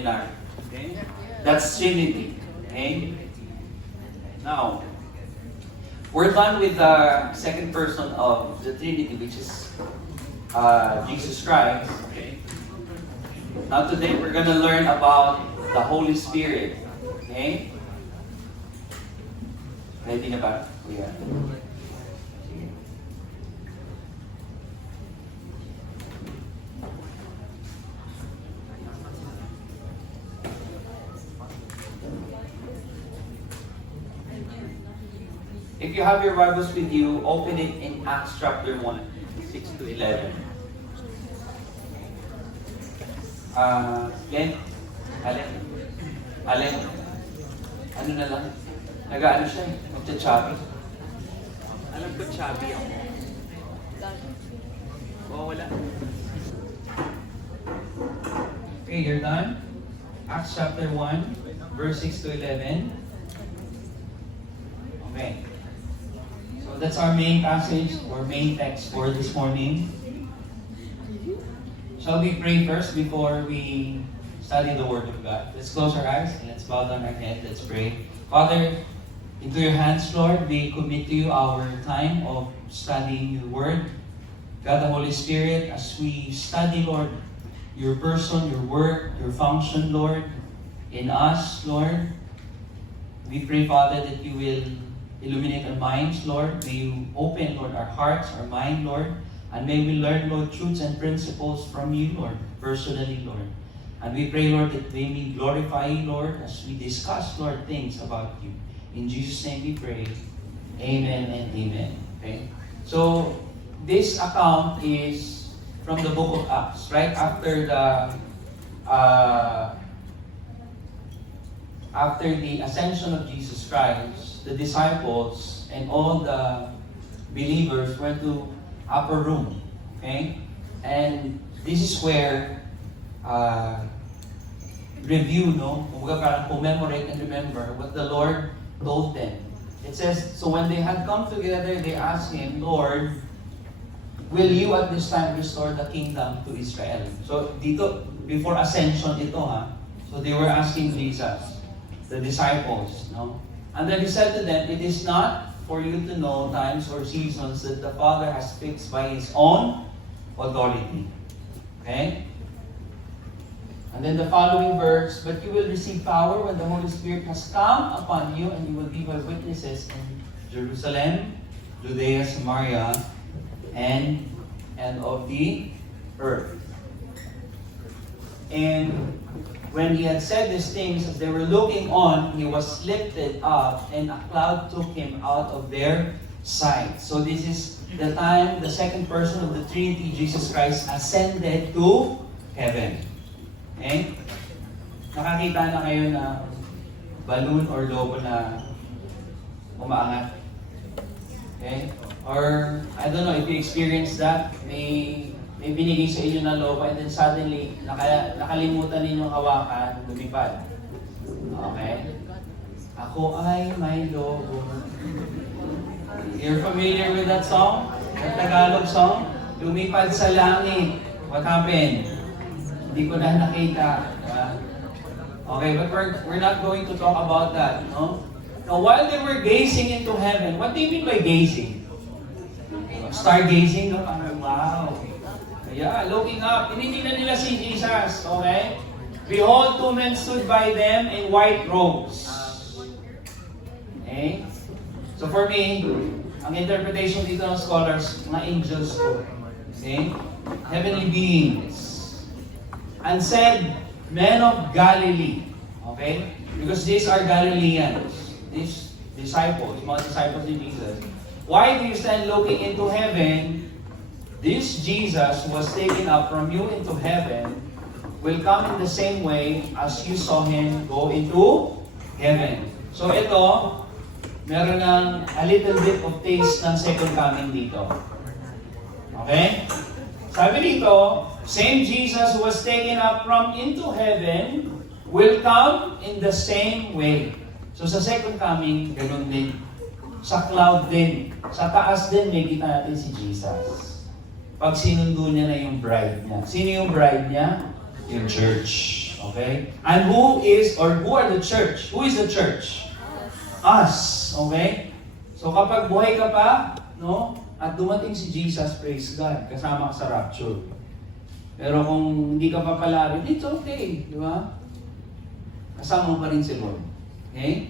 seminary. Okay? That's Trinity. Okay? Now, we're done with the second person of the Trinity, which is Jesus Christ. Okay? Now today, we're gonna learn about the Holy Spirit. Okay? Ready na ba? Kuya? Sige. If you have your Bibles with you, open it in Acts chapter 1, 6 to 11. Len? Alin? Ano na lang? Nag-ano siya eh? Magcha-chubby. Alam ko chubby ako. Oo, wala. Okay, you're done? Acts chapter 1, verse 6 to 11. Okay. So that's our main passage or main text for this morning. Shall we pray first before we study the Word of God? Let's close our eyes and let's bow down our head. Let's pray. Father, into your hands, Lord, we commit to you our time of studying your Word. God, the Holy Spirit, as we study, Lord, your person, your work, your function, Lord, in us, Lord, we pray, Father, that you will illuminate our minds, Lord. May you open, Lord, our hearts, our mind, Lord. And may we learn, Lord, truths and principles from you, Lord, personally, Lord. And we pray, Lord, that may we glorify you, Lord, as we discuss, Lord, things about you. In Jesus' name we pray. Amen and amen. Okay? So, this account is from the book of Acts, right? After the ascension of Jesus Christ, the disciples and all the believers went to upper room. Okay? And this is where review, no? Kumbaga parang commemorate and remember what the Lord told them. It says, so when they had come together, they asked him, Lord, will you at this time restore the kingdom to Israel? So dito, before ascension ito ha. So they were asking Jesus, the disciples, no? And then he said to them, it is not for you to know times or seasons that the Father has fixed by His own authority. Okay? And then the following verse, but you will receive power when the Holy Spirit has come upon you, and you will be my witnesses in Jerusalem, Judea, Samaria, and of the earth. And when he had said these things, as they were looking on, he was lifted up, and a cloud took him out of their sight. So this is the time the second person of the Trinity, Jesus Christ, ascended to heaven. Okay? Nakakita na kayo na balloon or lobo na umaangat? Okay? Or, I don't know if you experienced that, may binigay sa inyo na lobo and then suddenly, nakalimutan ninyong hawakan, lumipad. Okay? Ako ay may lobo. You're familiar with that song? That Tagalog song? Lumipad sa langit. What happened? Hindi ko na nakita. Okay, but we're not going to talk about that. No? Now, while they were gazing into heaven, what do you mean by gazing? Stargazing? No? Wow. Yeah, looking up. Tinitingnan nila si Jesus. Okay? Behold, two men stood by them in white robes. Okay? So for me, ang interpretation dito ng scholars, mga angels po. Okay? Heavenly beings. And said, men of Galilee. Okay? Because these are Galileans. These disciples, mga disciples of Jesus. Why do you stand looking into heaven? This Jesus was taken up from you into heaven will come in the same way as you saw Him go into heaven. So ito, meron ng a little bit of taste ng second coming dito. Okay? Sabi dito, same Jesus who was taken up from into heaven will come in the same way. So sa second coming, ganun din. Sa cloud din. Sa taas din, may kita natin si Jesus. Pag sinundo niya na yung bride niya. Sino yung bride niya? Yung church. Okay? And who are the church? Who is the church? Us. Okay? So kapag buhay ka pa, no? At dumating si Jesus, praise God, kasama ka sa rapture. Pero kung hindi ka pa pala rin, it's okay. Di ba? Kasama mo pa rin si Lord. Okay?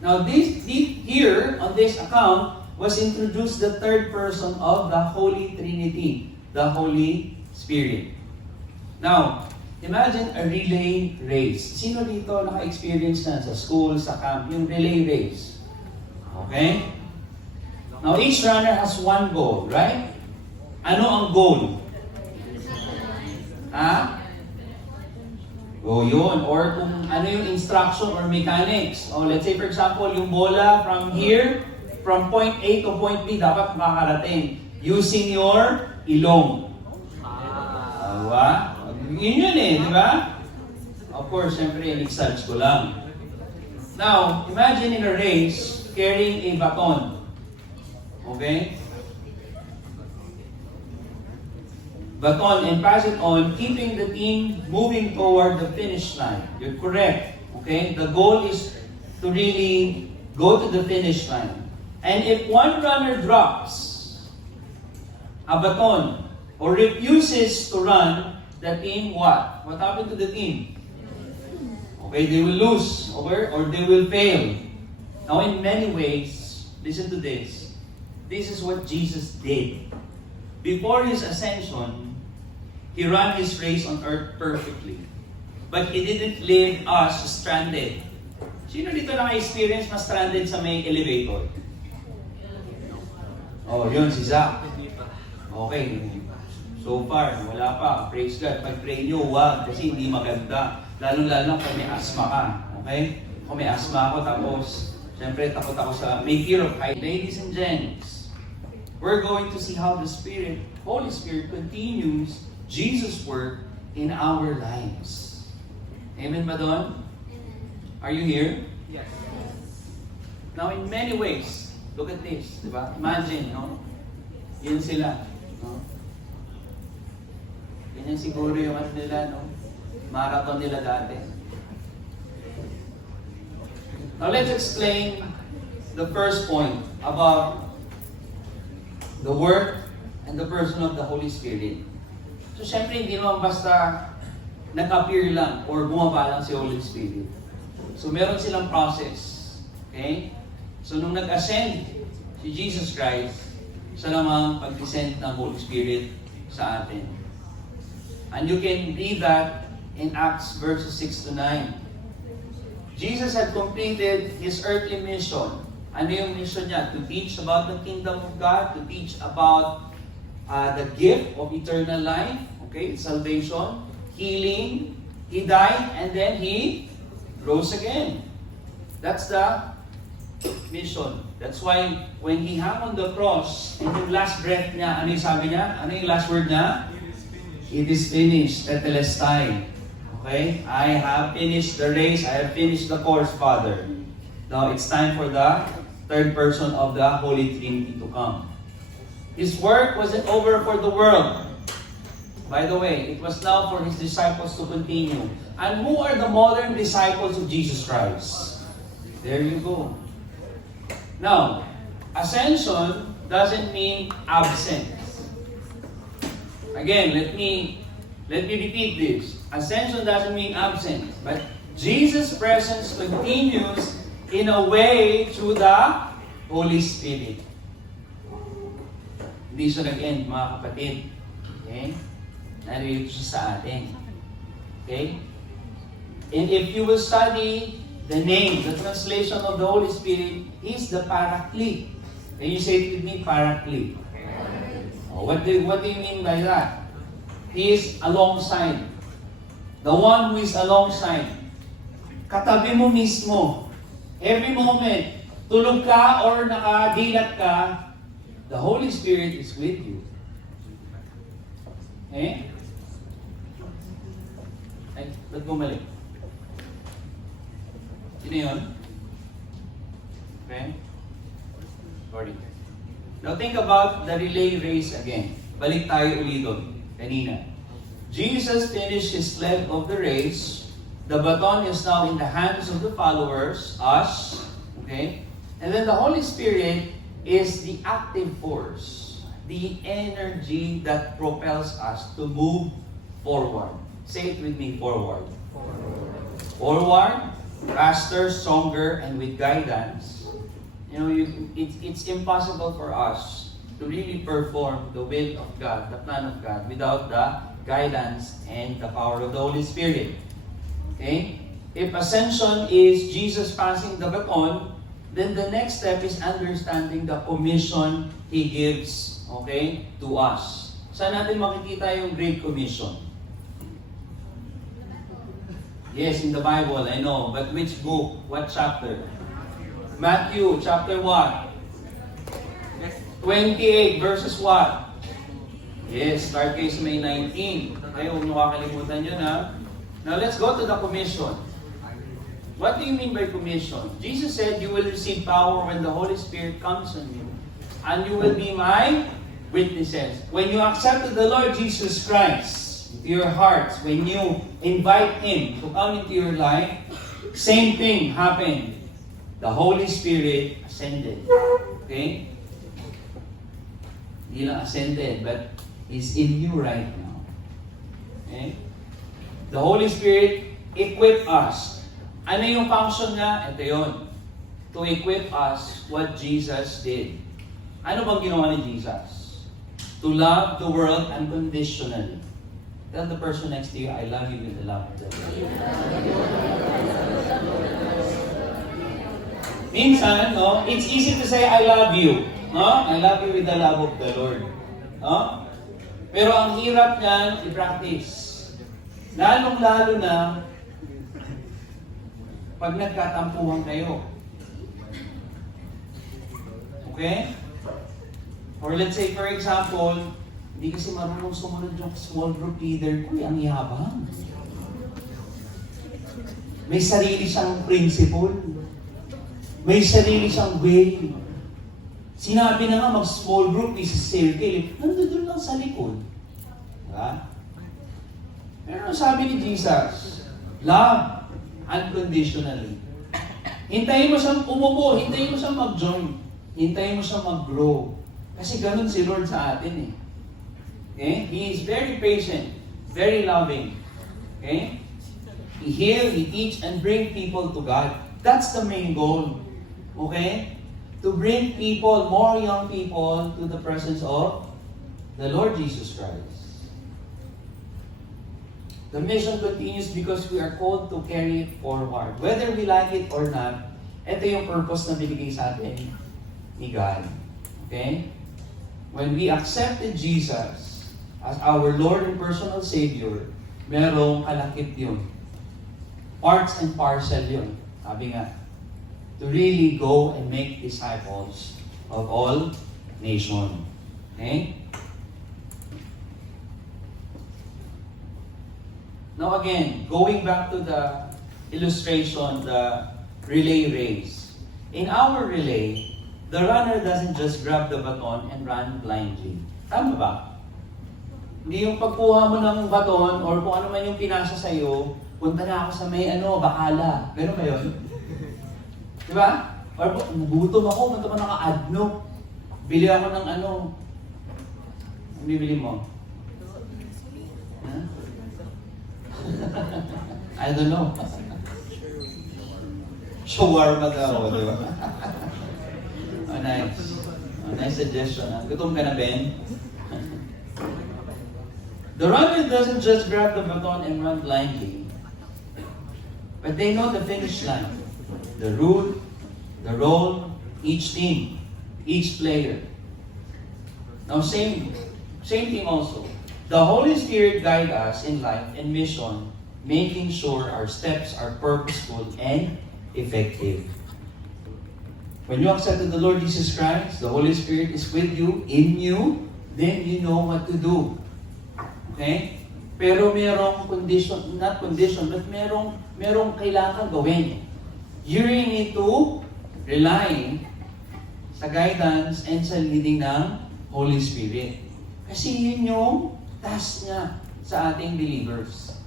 Now, here, on this account, was introduced the third person of the Holy Trinity, the Holy Spirit. Now, imagine a relay race. Sino dito naka-experience na sa school, sa camp, yung relay race? Okay? Now, each runner has one goal, right? Ano ang goal? Yun. Or kung ano yung instruction or mechanics. Let's say, for example, yung bola from here, from point A to point B, dapat makakarating using your ilong. Diba? Yun di ba? Of course, syempre, in-exage ko lang. Now, imagine in a race, carrying a baton. Okay? Baton and pass it on, keeping the team moving toward the finish line. You're correct. Okay? The goal is to really go to the finish line. And if one runner drops a baton or refuses to run, the team what? What happened to the team? Okay, they will lose or they will fail. Now in many ways, listen to this. This is what Jesus did. Before His ascension, He ran His race on earth perfectly. But He didn't leave us stranded. Sino dito naka-experience na stranded sa may elevator? Yun, si Zach. Okay. So far, wala pa. Praise God. Pag-pray nyo, wag. Kasi hindi maganda. Lalo-lalo kung may asthma ka. Okay? Kung may asthma ako, tapos, syempre, takot ako sa, may fear of height. Ladies and gents, we're going to see how the Spirit, Holy Spirit, continues Jesus' work in our lives. Amen ba doon? Are you here? Yes. Now, in many ways, look at this, di ba? Imagine, no? Yun sila, no? Ganyan siguro yung ano nila, no? Marathon nila dati. Now, let's explain the first point about the work and the person of the Holy Spirit. So, syempre, hindi naman basta nag-appear lang or bumaba lang si Holy Spirit. So, meron silang process. Okay? So, nung nag-ascend si Jesus Christ, siya lamang pag-descend ng Holy Spirit sa atin. And you can read that in Acts verses 6 to 9. Jesus had completed His earthly mission. Ano yung mission niya? To teach about the kingdom of God, to teach about the gift of eternal life, okay, salvation, healing. He died and then He rose again. That's the mission. That's why when He hung on the cross, and yung last breath niya, ano yung sabi niya? Ano yung last word niya? It is finished. Tetelestai. Okay? I have finished the race. I have finished the course, Father. Now it's time for the third person of the Holy Trinity to come. His work wasn't over for the world. By the way, it was now for His disciples to continue. And who are the modern disciples of Jesus Christ? There you go. Now, ascension doesn't mean absence. Again, let me repeat this. Ascension doesn't mean absence, but Jesus' presence continues in a way through the Holy Spirit. Hindi siya nag-end, mga kapatid. Okay? Narito siya sa atin. Okay? And if you will study the name, the translation of the Holy Spirit, He's the Paraclete. Can you say it with me? Paraclete. What do you mean by that? He is alongside. The one who is alongside. Katabi mo mismo. Every moment, tulog ka or nakadilat ka, the Holy Spirit is with you. Eh? Ay, ba't bumalik? Sino yun? Okay? Sorry. Now think about the relay race again. Balik tayo ulit doon, kanina. Jesus finished His leg of the race The baton is now in the hands of the followers, us. Okay? And then the Holy Spirit is the active force, the energy that propels us to move forward. Say it with me, forward. Forward, faster, stronger, and with guidance. It's impossible for us to really perform the will of God, the plan of God, without the guidance and the power of the Holy Spirit. Okay? If ascension is Jesus passing the baton, then the next step is understanding the commission He gives, okay, to us. Saan natin makikita yung Great Commission? Yes, in the Bible, I know. But which book? What chapter? Matthew, chapter what? 28, verses what? Yes, start kayo sa May 19. Kayo, huwag nyo kakalimutan yun, ha? Now, let's go to the commission. What do you mean by commission? Jesus said, you will receive power when the Holy Spirit comes on you. And you will be my witnesses. When you accepted the Lord Jesus Christ into your hearts, when you invite Him to come into your life, same thing happened. The Holy Spirit ascended. Okay? Hindi lang ascended, but He's in you right now. Okay? The Holy Spirit equip us. Ano yung function niya? Ito yun. To equip us what Jesus did. Ano bang ginawa ni Jesus? To love the world unconditionally. Tell the person next to you, I love you with the love of the Lord. Minsan, no, it's easy to say, I love you. No? I love you with the love of the Lord. No? Pero ang hirap niyan, i-practice. Lalong-lalo na pag nagkatampuhan kayo. Okay? Or let's say, for example, hindi kasi marunong sumunod yung small group leader ko, ang yabang. May sarili siyang principle. May sarili siyang way. Sinabi na nga, mag-small group is a circle. Nandun lang sa likod. Diba? Pero sabi ni Jesus, love unconditionally. Hintayin mo siyang umupo, hintayin mo siyang mag-join, hintayin mo siyang mag-grow. Kasi ganun si Lord sa atin eh. Okay? He is very patient, very loving. Okay? He heal, He teach, and bring people to God. That's the main goal. Okay? To bring people, more young people, to the presence of the Lord Jesus Christ. The mission continues because we are called to carry it forward. Whether we like it or not, ito yung purpose na binigay sa atin ni God. Okay? When we accepted Jesus as our Lord and personal Savior, merong kalakip yun. Parts and parcel yun. Sabi nga, to really go and make disciples of all nations. Okay? Now again, going back to the illustration, the relay race. In our relay, the runner doesn't just grab the baton and run blindly. Tama ba? Hindi yung pagkuha mo ng baton or kung ano man yung pinasa sa'yo, punta na ako sa may bakala. Ganun ba yun? Diba? Or nagutom ako, punta ko naka-adno. Bili ako ng ano. Ano bibili mo? Huh? I don't know. Shawarma daw, di ba? Oh, nice. Oh, nice suggestion. Gutom ka na, Ben? The runner doesn't just grab the baton and run blindly, but they know the finish line, the route, the role, each team, each player. Now, same thing also. The Holy Spirit guides us in life and mission, making sure our steps are purposeful and effective. When you accepted the Lord Jesus Christ, the Holy Spirit is with you, in you, then you know what to do. Okay? Pero merong condition, not condition, but merong kailangan gawin. You really need to rely sa guidance and sa leading ng Holy Spirit. Kasi yun yung task niya sa ating believers.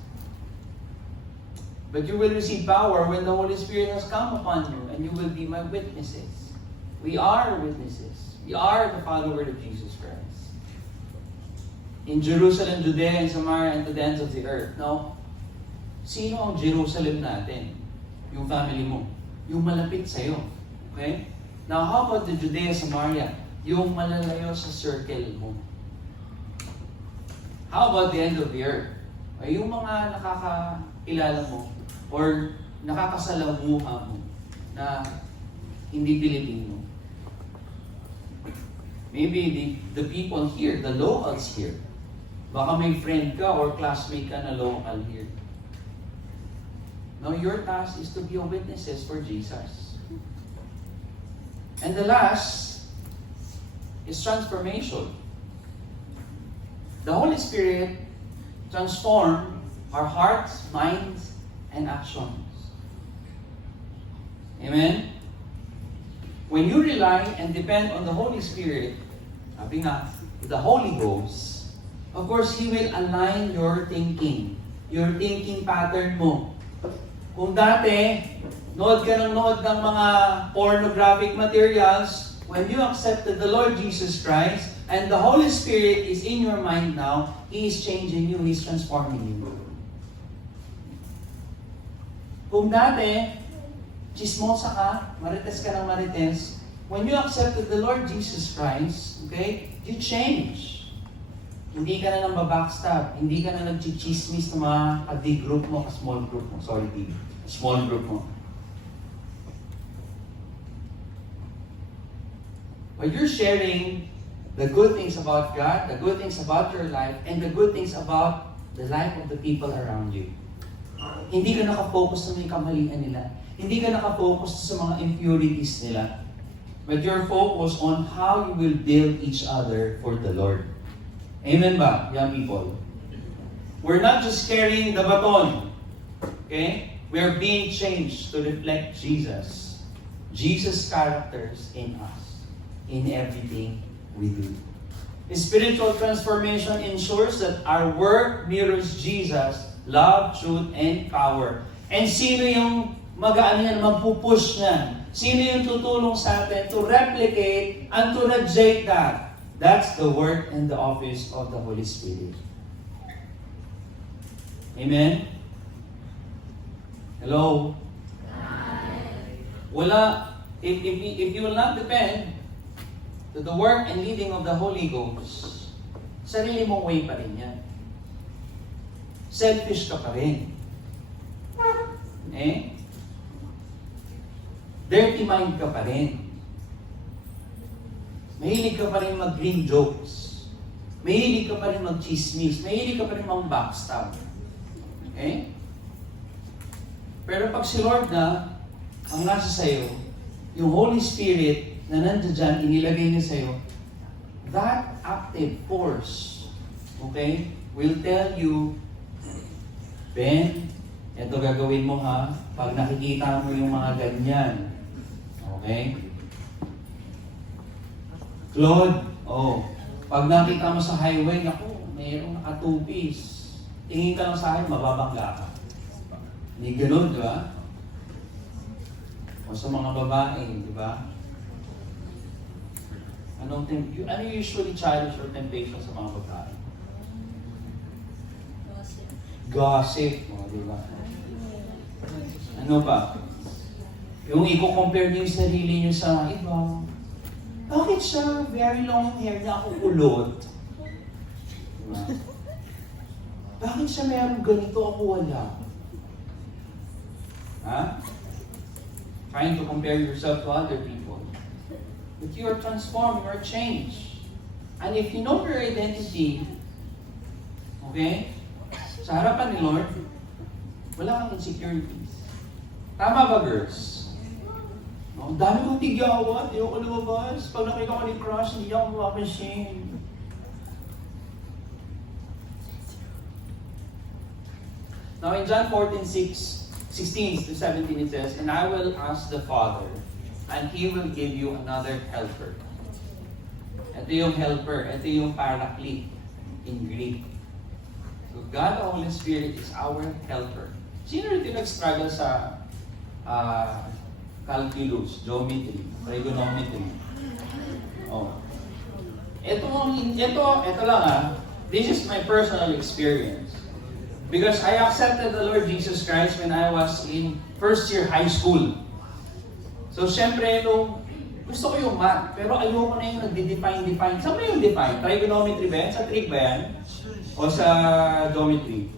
But you will receive power when the Holy Spirit has come upon you, and you will be my witnesses. We are witnesses. We are the followers of Jesus Christ. In Jerusalem, Judea, and Samaria, and to the ends of the earth. Now, sino ang Jerusalem natin? Yung family mo. Yung malapit sa'yo. Okay? Now, how about the Judea, Samaria? Yung malalayo sa circle mo. How about the end of the earth? Ay, yung mga nakakilala mo or nakakasalamuha mo na hindi Pilipino. Maybe the people here, the locals here. Baka may friend ka or classmate ka na local here. Now, your task is to be a witnesses for Jesus. And the last is transformation. The Holy Spirit transforms our hearts, minds, and actions. Amen? When you rely and depend on the Holy Spirit, sabi nga, the Holy Ghost, of course, He will align your thinking pattern mo. Kung dati, nood ka ng mga pornographic materials, when you accepted the Lord Jesus Christ, and the Holy Spirit is in your mind now, He is changing you, He is transforming you. Kung dati, chismosa ka, marites ka ng marites, when you accepted the Lord Jesus Christ, okay, you change. Hindi ka na nang babackstab, hindi ka na nagchichismis ng mga ka-D group mo, ka-small group mo, sorry D, small group mo. But you're sharing the good things about God, the good things about your life, and the good things about the life of the people around you. Hindi ka nakafocus sa mga kamalian nila. Hindi ka nakafocus sa mga impurities nila. But you're focused on how you will build each other for the Lord. Amen ba, young people? We're not just carrying the baton. Okay? We are being changed to reflect Jesus. Jesus' characters in us. In everything we do. Spiritual transformation ensures that our work mirrors Jesus, love, truth, and power. And sino yung mag-ano yan, magpupush niyan? Sino yung tutulong sa atin to replicate and to reject that? That's the work and the office of the Holy Spirit. Amen? Hello? Wala, if you will not depend to the work and leading of the Holy Ghost, sarili mong way pa rin yan. Selfish ka pa rin. Eh? Dirty mind ka pa rin. Mahilig ka pa rin mag-green jokes. Mahilig ka pa rin mag-chismis. Mahilig ka pa rin mag-backstab. Okay? Pero pag si Lord na, ang nasa sa'yo, yung Holy Spirit na nandiyan dyan, inilagay niya sa'yo, that active force, okay, will tell you, Ben, ito gagawin mo ha, pag nakikita mo yung mga ganyan. Okay? Claude, pag nakita mo sa highway, naku, mayroong nakatupis. Tingin ka lang sa akin, mababangga ka. Hindi ganun, di ba? O sa mga babae, di ba? Ano usually challenge or temptation sa mga babae? Gossip. O, di ba? Ano pa? Yung i-compare niyo yung sarili niyo sa iba. Bakit siya very long hair na ako kulot? Diba? Bakit siya meron ganito ako wala? Ha? Trying to compare yourself to other people. But you are transformed, you are changed. And if you know your identity, okay, sa harapan ni Lord, wala kang insecurities. Tama ba, girls? Ang dami kong tigyawa, di ako lumabas. Pag nakita ko ni crush, hindi ako mapashame. Now in John 16 to 17 it says, "And I will ask the Father, and He will give you another helper." Ito yung helper, ito yung paraclete in Greek. So God the Holy Spirit is our helper. Sino rin nag-struggle sa calculus, geometry, trigonometry? Oh. Ito lang This is my personal experience. Because I accepted the Lord Jesus Christ when I was in first year high school. So, syempre, gusto ko yung math, pero ayoko na yung nagde-define. Saan ba yung define? Trigonometry ba yan? Sa trig ba yan? O sa geometry?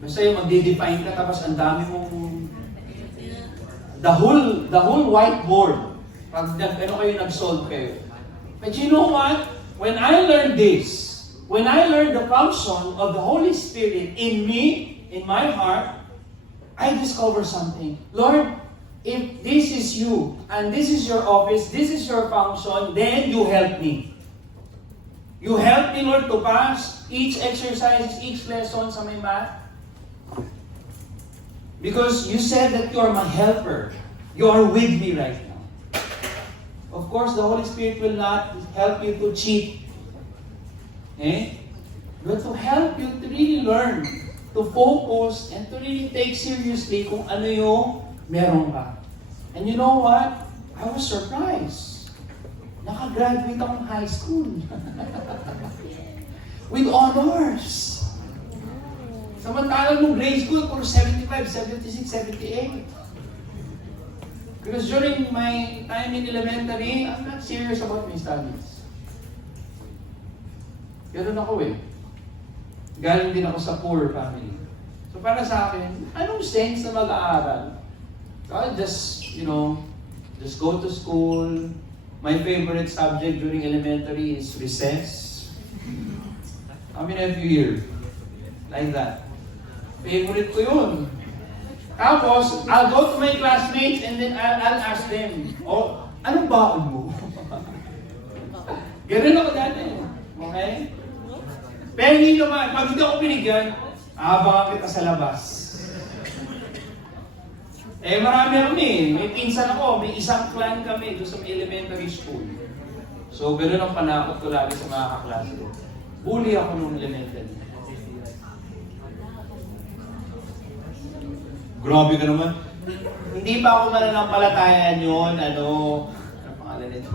Basta yung magde-define ka, tapos ang dami mong the whole whiteboard. Pag kayo nag-solve kayo. But you know what? When I learned this, when I learned the function of the Holy Spirit in me, in my heart, I discovered something. Lord, if this is you, and this is your office, this is your function, then you help me. You help me, Lord, to pass each exercise, each lesson sa may math. Because you said that you are my helper. You are with me right now. Of course, the Holy Spirit will not help you to cheat. But to help you to really learn, to focus, and to really take seriously kung ano yung meron ka. And you know what? I was surprised. Nakagraduate akong high school. With honors. Samantalang nung grade school, puro 75, 76, 78. Because during my time in elementary, I'm not serious about my studies. Ganun ako Galing din ako sa poor family. So para sa akin, anong sense na mag-aaral? Just go to school. My favorite subject during elementary is recess. How many of you here? Like that. Favorite ko yun. Tapos, I'll go to my classmates and then I'll ask them, anong baon mo? Ganun ako dati. Okay? Pero hindi naman, pag hindi ako binigyan, aabangan kita sa labas. Marami kami. May pinsan ako, may isang clan kami doon sa elementary school. So, gano'n ang panakot ko lagi sa mga kaklase ko. Bully ako nung elementary. Grabe ka naman. Hindi pa ako mananampalatayan yun. Ano pangalan nito?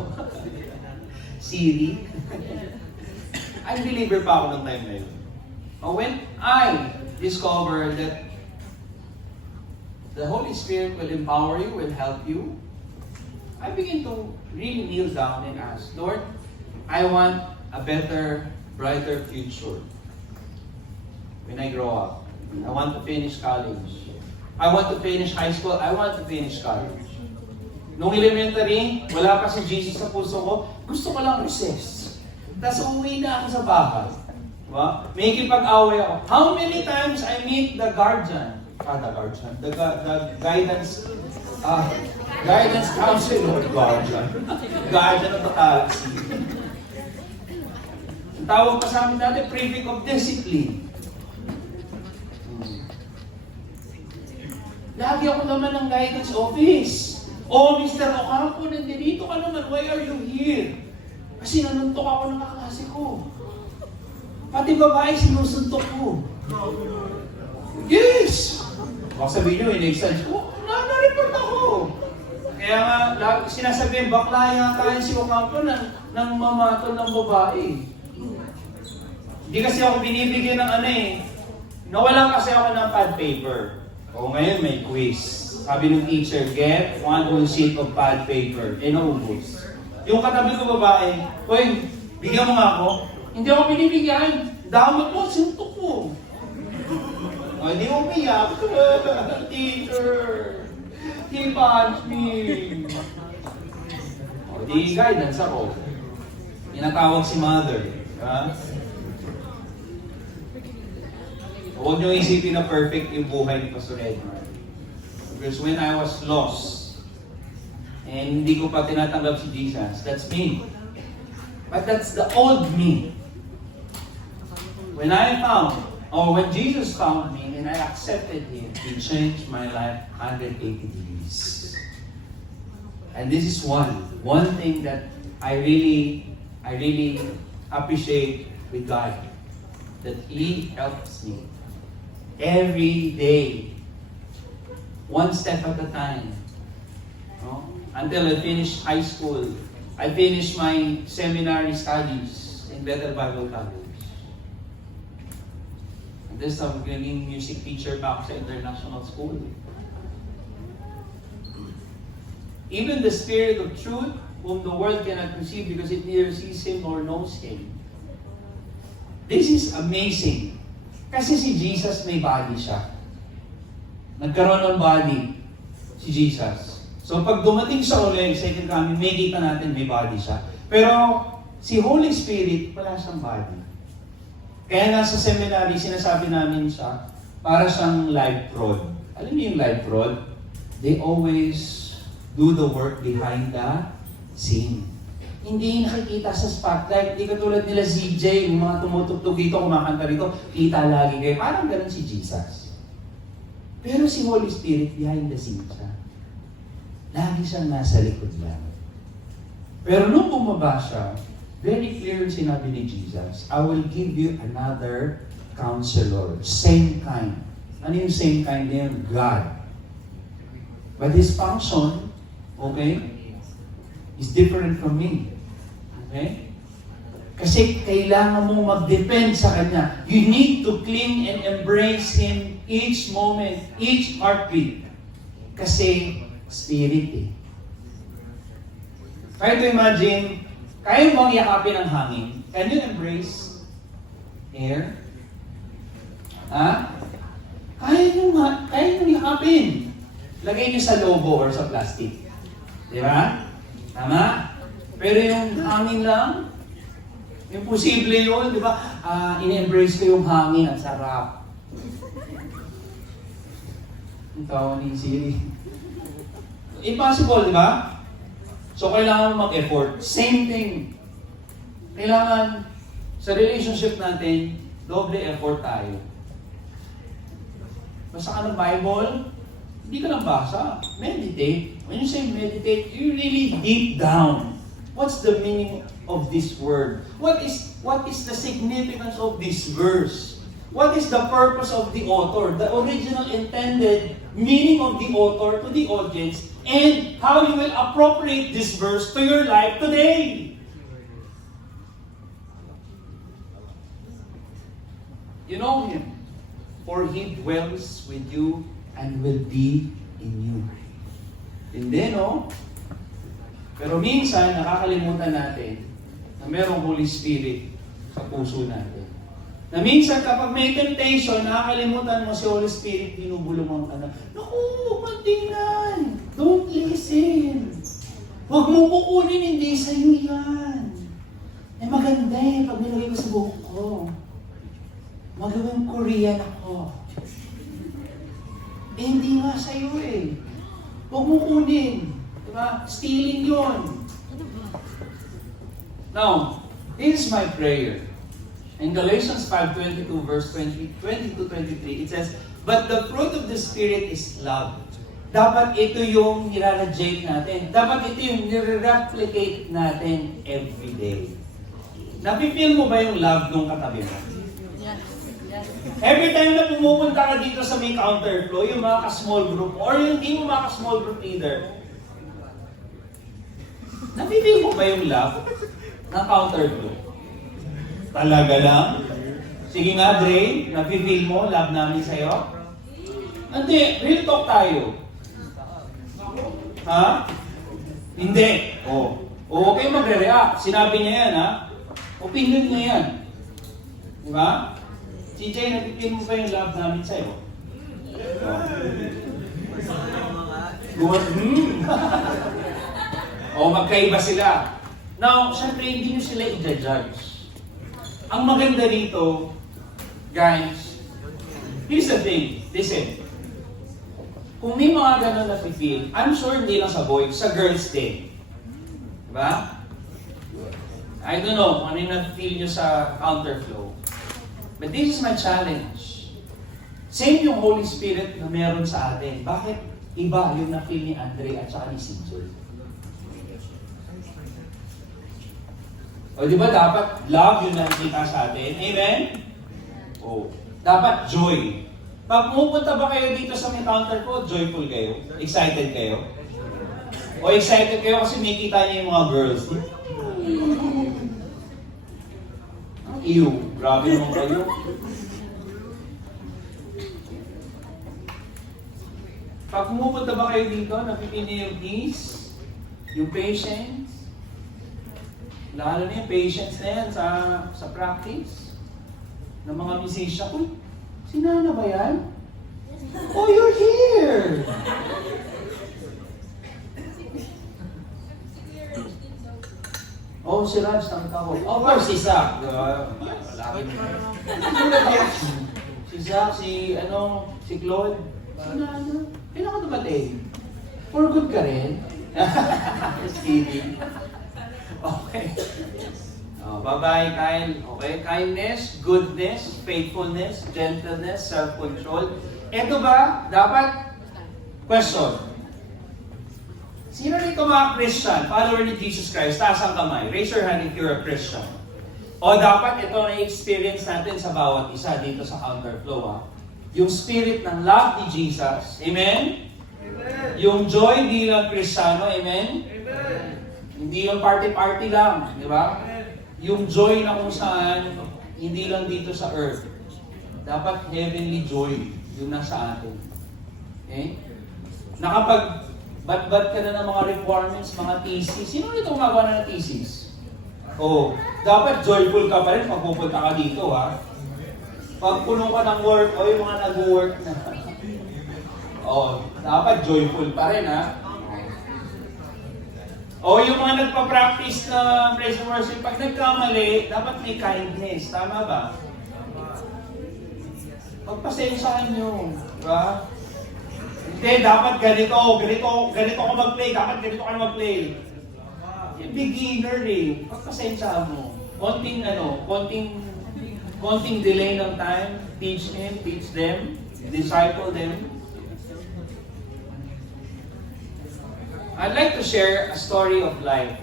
Siri. Unbeliever pa ako ng time na yun. But when I discovered that the Holy Spirit will empower you, will help you, I begin to really kneel down and ask, Lord, I want a better, brighter future when I grow up. I want to finish college. I want to finish high school. I want to finish college. Nung elementary, wala pa si Jesus sa puso ko, gusto ko lang recess. Tapos umuwi na ako sa bahay. Diba? May kipag-away ako. How many times I meet the guardian? The guidance counselor, guardian of the galaxy. Ang tawag pa sa amin dati, prefect of discipline. Lagi ako naman ng guidance office. Mr. Ocampo, nandito ka naman. Why are you here? Kasi nanuntok ako ng kaklase ko. Pati babae sinusuntok ko. Yes! Baka sabihin nyo, in-next ko, na-report ako. Kaya nga, sinasabihin, bakla yata si Ocampo ng mamatol ng babae. Hindi kasi ako binibigyan ng nawalan kasi ako ng pad paper. Ngayon may quiz. Sabi ng teacher, get 1 whole sheet of pad paper. Naubos. Yung katabi ko babae, hoy, bigyan mo nga ako. Hindi ako binibigyan. Damot mo, sintok ko. Hindi mo umiyak. Teacher, he punched me. Di guidance ako. Inatawag si mother. Huwag niyo isipin na perfect yung buhay ni Pastor Edmar. Because when I was lost, and hindi ko pa tinatanggap si Jesus, that's me. But that's the old me. When Jesus found me and I accepted Him, He changed my life 180 degrees. And this is one thing that I really appreciate with God, that He helps me Every day. One step at a time. No? Until I finish high school. I finished my seminary studies in Bethel Bible College. And this time, naging music teacher pa ako sa international school. Even the Spirit of truth, whom the world cannot receive because it neither sees Him nor knows Him. This is amazing. Kasi si Jesus may body siya. Nagkaroon ng body si Jesus. So pag dumating sa uli, second coming, may kita natin may body siya. Pero si Holy Spirit, wala siyang body. Kaya nasa seminary, sinasabi namin siya, para siyang live prod. Alam niyo yung live prod? They always do the work behind the scene. Hindi nakikita sa spotlight. Hindi katulad nila CJ, yung mga tumutugtog dito, kumakanta rito, kita lagi kayo. Parang ganun si Jesus. Pero si Holy Spirit, behind the scene siya. Lagi siyang nasa likod lang. Pero nung bumaba siya, very clear yung sinabi ni Jesus, I will give you another counselor. Same kind. Ano yung same kind na yun? God. But his function, okay, is different from me. Okay? Kasi kailangan mong mag-depend sa Kanya. You need to cling and embrace Him each moment, each heartbeat. Kasi Spirit eh. Try to imagine, kaya mong yakapin ang hangin. Can you embrace air? Ha? Kaya nyo yakapin. Lagay nyo sa lobo or sa plastic. Di ba? Tama? Pero yung hangin lang, imposible yun, di ba? In-embrace ko yung hangin, ang sarap. Ang tawa ni Siri. Impossible, di ba? So, kailangan mo mag-effort. Same thing. Kailangan, sa relationship natin, doble effort tayo. Basta ka ng Bible, hindi ka lang basa. Meditate. When you say meditate, you really deep down. What's the meaning of this word? What is the significance of this verse? What is the purpose of the author? The original intended meaning of the author to the audience, and how you will appropriate this verse to your life today. You know Him, for He dwells with you and will be in you. Hindi, no? Pero minsan, nakakalimutan natin na merong Holy Spirit sa puso natin. Na minsan, kapag may temptation, nakakalimutan mo si Holy Spirit, binubulungan ka na, naku, huwag mong tingnan. Don't listen. Huwag mo kukunin, hindi sa'yo yan. Eh maganda eh, pag nilagay ko sa buhok ko. Magawang Korean ako. Eh, hindi nga sa'yo eh. Huwag mo kunin. Diba? Stealing yun. Now, this is my prayer. In Galatians 5:22 verse 22-23, it says, but the fruit of the Spirit is love. Dapat ito yung nire-radiate natin. Dapat ito yung nire-replicate natin every day. Napipil mo ba yung love nung katabi mo? Yes. Every time na pumupunta ka dito sa may counterflow, yung mga ka-small group, or yung hindi mo mga ka-small group leader, napipil mo ba yung love ng counterflow? Talaga lang? Sige nga, Dre, napipil mo love namin sa'yo? Hindi, real talk tayo. Ha? Hindi. O okay magre-react. Sinabi niya yan, ha? Opinion niya yan. Di ba? CJ, napipil mo ba yung love namin sa'yo? Magkaiba sila. Now, syempre, hindi nyo sila i-judge. Ang maganda dito, guys, here's the thing. Listen. Kung may mga ganun na feel, I'm sure hindi lang sa boys, sa girls din. Diba? I don't know kung ano yung na-feel nyo sa counterflow. But this is my challenge. Same yung Holy Spirit na meron sa atin. Bakit iba yung na-feel ni Andre at saka ni Caesar? O di ba dapat love yung nakikita sa atin? Amen? Dapat joy. Pag pumupunta ba kayo dito sa encounter ko, joyful kayo? Excited kayo? O excited kayo kasi may kita niyo yung mga girls? Ew, grabe naman kayo. Pag pumupunta ba kayo dito, napipili yung peace, yung patience, lalo na yung patience na yan sa practice ng mga musician ko. Si Nana ba yan? Oh, you're here! Oh, si Raj, nakita ko. Of course, si Zach. Si Zach, si Claude. Si Nana. Kailan ka dumating? For good ka rin? Just kidding. Okay. Bye-bye, okay? Kindness, goodness, faithfulness, gentleness, self-control. Ito ba, dapat, question. Sino dito mga Christian, follower ni Jesus Christ, taas ang kamay. Raise your hand if you're a Christian. O dapat ito na-experience natin sa bawat isa dito sa Counterflow. Ha? Yung spirit ng love ni Jesus. Amen? Amen. Yung joy bilang Kristiyano. Amen? Amen. Hindi yung party-party lang. Di ba? Yung joy na kung saan, hindi lang dito sa earth. Dapat heavenly joy yung nasa atin. Okay? Nakapag bat-bat ka na ng mga requirements, mga thesis. Sino dito gumagawa na ng thesis? Oh, dapat joyful ka pa rin pag pupunta ka dito, ha? Pag puno ka ng work, o yung mga nag-work na. Oh, dapat joyful pa rin, ha? O yung mga nagpa-practice na praise and worship, pag nagkamali, dapat may kindness. Tama ba? Pagpasensahan nyo. Diba? Hindi, dapat ganito ka mag-play, dapat ganito ka mag-play. Yung beginner eh, pagpasensahan mo. Konting delay ng time, teach them, disciple them. I'd like to share a story of life,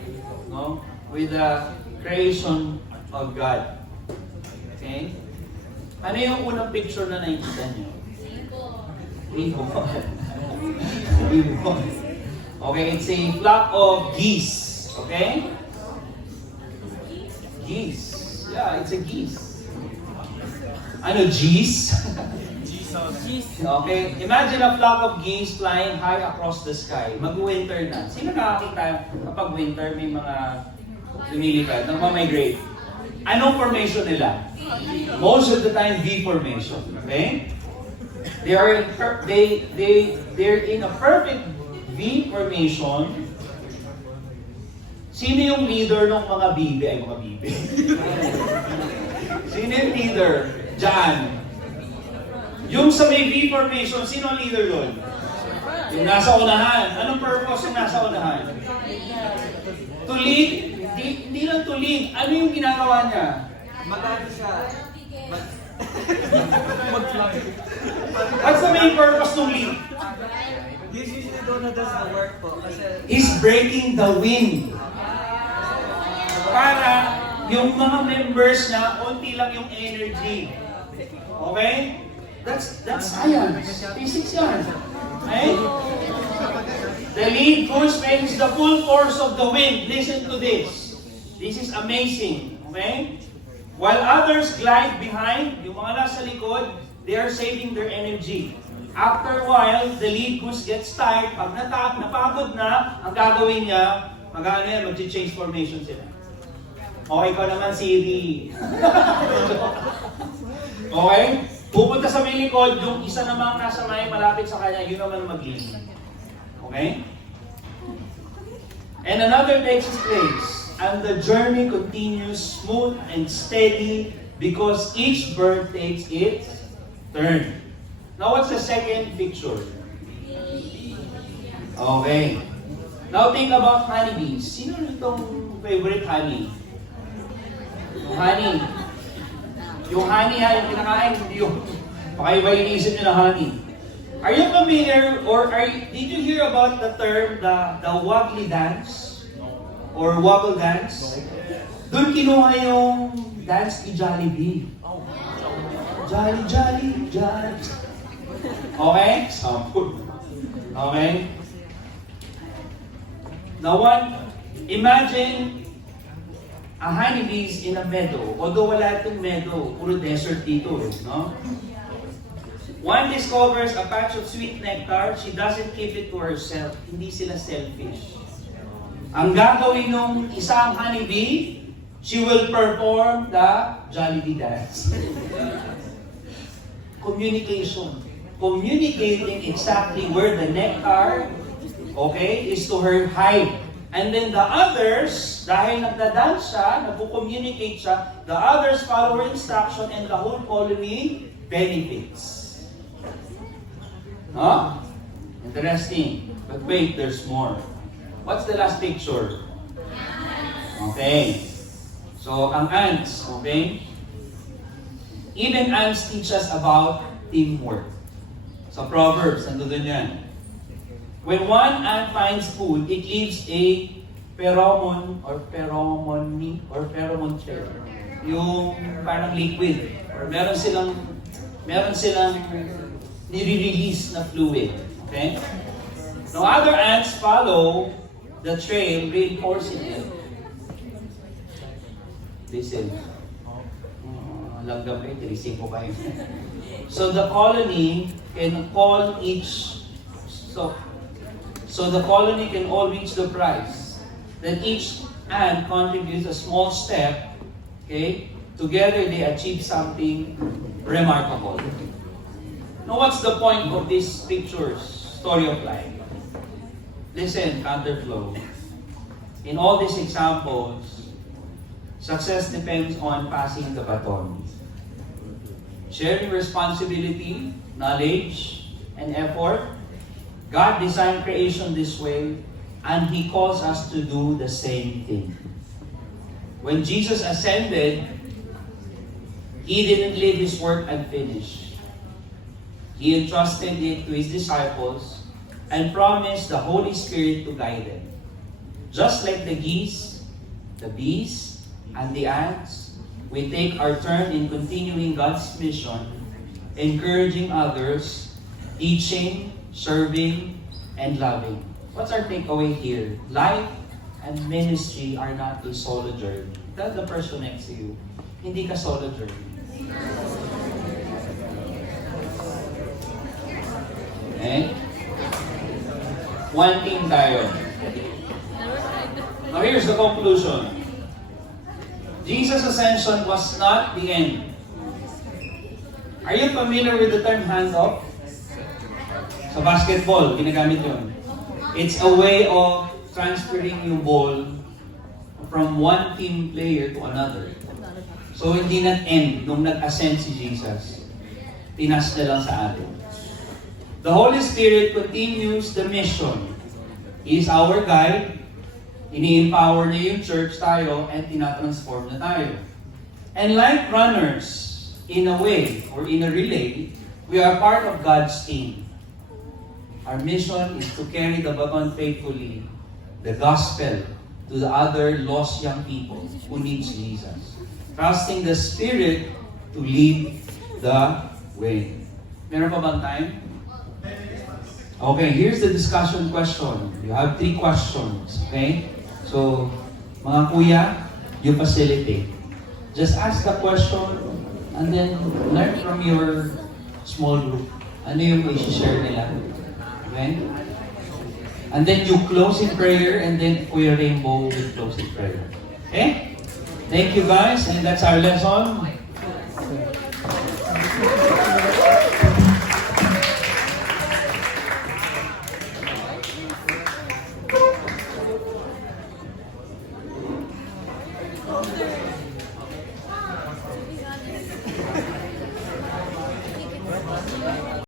no, with the creation of God. Okay? Ano yung unang picture na nakikita niyo? Ibon. Ibon. Okay, it's a flock of geese. Okay? Geese. Yeah, it's a geese. Ano, geese? Okay, imagine a flock of geese flying high across the sky. Mag-winter na. Sino nakakita kapag winter may mga lumilipad, nagmamigrate? Anong formation nila? Most of the time, V formation. Okay? They're in a perfect V formation. Sino yung leader ng mga bibi? Ay, mga bibi. Sino yung leader? Diyan. Yung sa may V formation, sino ang leader doon? Yung nasa unahan. Anong purpose yung nasa unahan? To lead? Hindi lang to lead. Ano yung ginagawa niya? Magano siya? What's the main purpose ng lead? He's usually the one who does the work po. Kasi He's breaking the wind. Para yung mga members niya, konti lang yung energy. Okay? That's science. Physics yan. Okay? The lead goose makes the full force of the wind. Listen to this. This is amazing. Okay? While others glide behind, yung mga nasa likod, they are saving their energy. After a while, the lead goose gets tired. Pag napagod na, ang gagawin niya, mag-change formation sila. Okay ka naman, Siri. Okay? Pupunta sa may likod, yung isa namang nasa may malapit sa kanya, yun naman mag-lead. Okay? And another takes its place. And the journey continues smooth and steady because each bird takes its turn. Now, what's the second picture? Okay. Now, think about honeybees. Sino itong favorite honey? Yung honey. Yung honey ha, yung kinakain, hindi yung pakaiba yung isip nyo na honey. Are you familiar, or did you hear about the term, the wobbly dance? Or wobble dance? Doon kinuha yung dance ni Jollibee. Jolly, jolly, jolly. Okay? Sample. Okay? Now imagine a honeybees in a meadow. Although wala itong meadow, puro desert dito, no? One discovers a patch of sweet nectar, she doesn't keep it to herself. Hindi sila selfish. Ang gagawin ng isang honeybee, she will perform the Jollibee dance. Communication. Communicating exactly where the nectar, okay, is to her hive. And then the others, dahil nagda-dance siya, nagko-communicate siya, the others follow her instruction and the whole colony benefits. Huh? Interesting. But wait, there's more. What's the last picture? Okay. So, ang ants, okay? Even ants teach us about teamwork. Sa Proverbs, nandun yan. When one ant finds food, it leaves a pheromone trail. Yung parang liquid. Or meron silang nire-release na fluid. Okay? Now other ants follow the trail, reinforcing it. Listen. Langgam kayo, tirising ko kayo. So the colony can call each, so the colony can all reach the prize. Then each ant contributes a small step, okay? Together they achieve something remarkable. Now what's the point of this picture's story of life? Listen, counterflow. In all these examples, success depends on passing the baton. Sharing responsibility, knowledge, and effort. God designed creation this way, and He calls us to do the same thing. When Jesus ascended, He didn't leave His work unfinished. He entrusted it to His disciples and promised the Holy Spirit to guide them. Just like the geese, the bees, and the ants, we take our turn in continuing God's mission, encouraging others, teaching, serving, and loving. What's our takeaway here? Life and ministry are not a solo journey. Tell the person next to you, hindi ka solo journey. Okay? One team tayo. Now here's the conclusion. Jesus' ascension was not the end. Are you familiar with the term hands-off? Sa basketball, ginagamit yun. It's a way of transferring yung ball from one team player to another. So hindi nag-end nung nag-ascend si Jesus. Pinas na lang sa atin. The Holy Spirit continues the mission. He is our guide. Ini-empower niya yung church tayo and tinatransform na tayo. And like runners, in a way, or in a relay, we are part of God's team. Our mission is to carry the baton faithfully, the gospel, to the other lost young people who need Jesus. Trusting the Spirit to lead the way. Meron pa bang time? Okay, here's the discussion question. You have 3 questions, okay? So, mga kuya, you facilitate. Just ask the question and then learn from your small group. Ano yung i-share nila? Okay? And then you close in prayer and then Kuya Rainbow will close in prayer. Okay? Thank you guys, and that's our lesson.